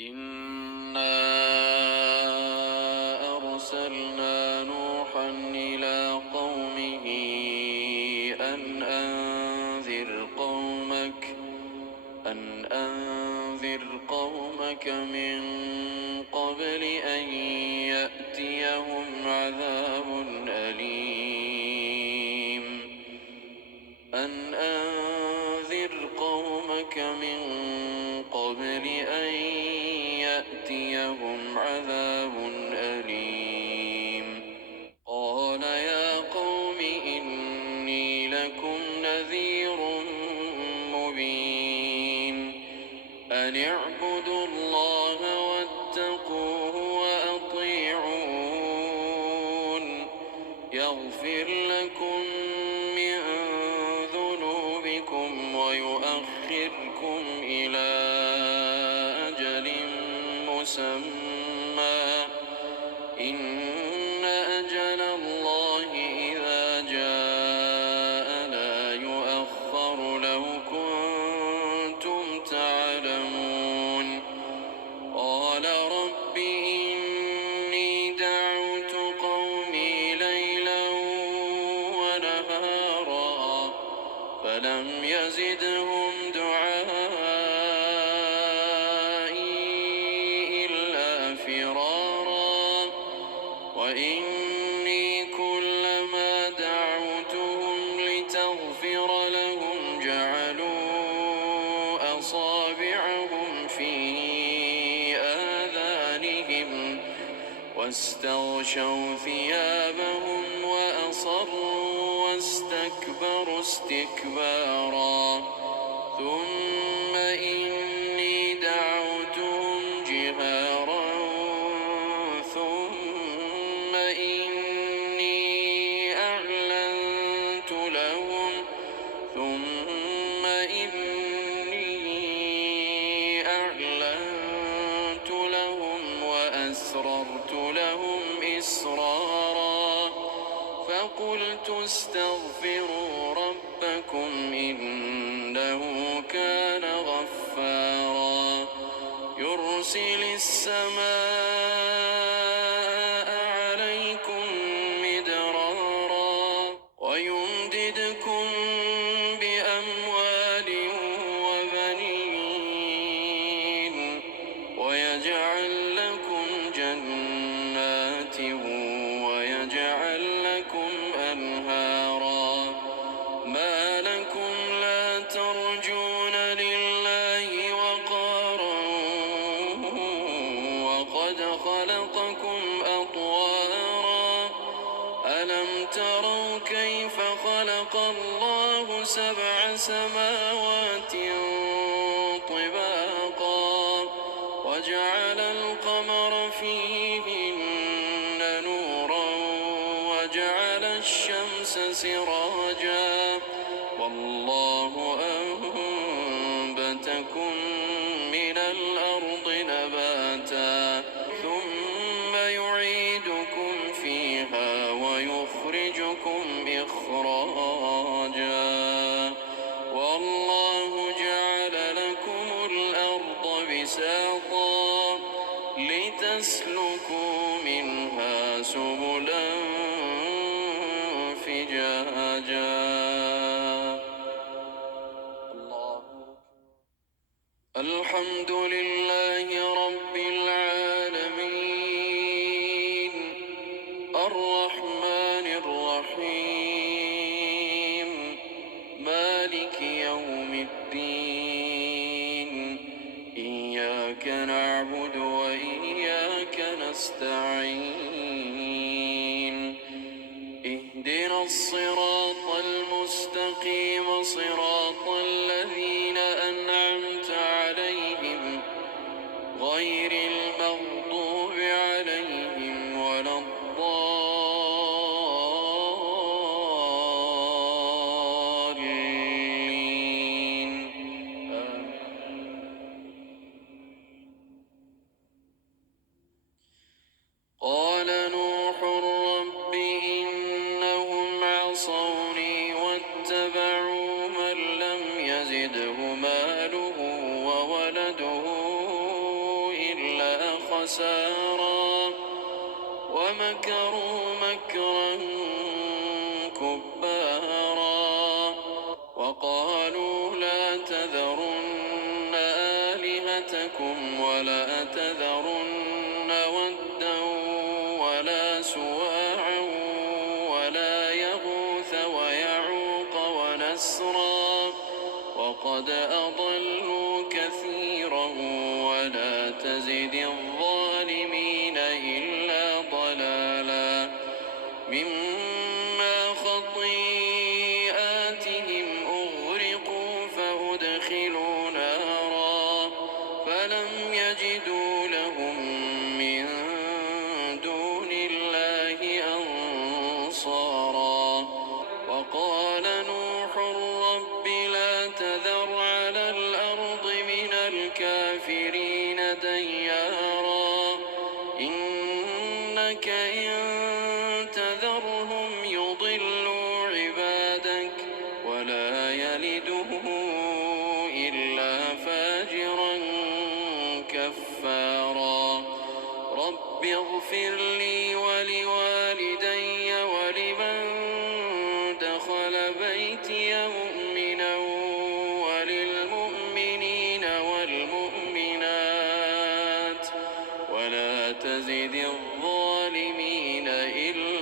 إنا أرسلنا نوحا إلى قومه أن أنذر قومك من قبل أن يأتيهم عذاب أليم أن أنذر قومك من قبل أن يأتيهم عذاب أليم قال يا قوم إني لكم نذير مبين أن اعبدوا الله واتقوه وأطيعون يغفر لكم من ذنوبكم ويؤخركم إلى أجل مسمى إن أجل الله إذا جاء لا يؤخر لو كنتم تعلمون قال رب إني دعوت قومي ليلا ونهارا فلم يزدهم دعائي إلا فرارا وإني كلما دعوتهم لتغفر لهم جعلوا أصابعهم في آذانهم واستغشوا ثيابهم وأصروا واستكبروا استكبارا ثم إني دعوتهم جهارا ثم إني أعلنت لهم وأسررت لهم إسرارا فقلت استغفروا ربكم إنه كان غفارا يرسل السماء عليكم مدرارا ويمددكم بأموال وبنين ويجعل لكم جنات ويجعل لكم أنهارا ما لكم لا ترجون لله وقارا وقد خلقكم أطوارا ألم تروا كيف خلق الله 7 سماوات طباقا وجعل القمر فيهن نورا وجعل الشمس سراجا والله أنبتكم من الأرض نباتا ثم يعيدكم فيها ويخرجكم إخراجا والله جعل لكم الأرض بساطا لتسلكوا منها سبلا فجاجا الحمد لله رب العالمين الرحمن الرحيم مالك يوم الدين إياك نعبد وإياك نستعين اهدنا الصراط المستقيم صراط الذين أنعمت عليهم غير المغضوب عليهم ولا الضالين قال نوح رب إنهم عصوا خسارا ومكروا مكرا كبارا وقالوا لا تذرن آلهتكم ولا تذرن ودا ولا سواعا ولا يغوث ويعوق ونسرا وقد أضلوا كثيرا ولا تزد الظالمين إلا ضلالا مما خطيئاتهم أغرقوا فأدخلوا نارا فلم يجدوا لهم من دون الله أنصارا وقال نوح رب لا تذر على الأرض من الكافرين ديارا إنك إن تذرهم يضلوا عبادك ولا يلده إلا فاجرا كفارا رب اغفر لي ولوالدي ولمن دخل بيتي مؤمنا وللمؤمنين والمؤمنات ولا تزد الظالمين إلا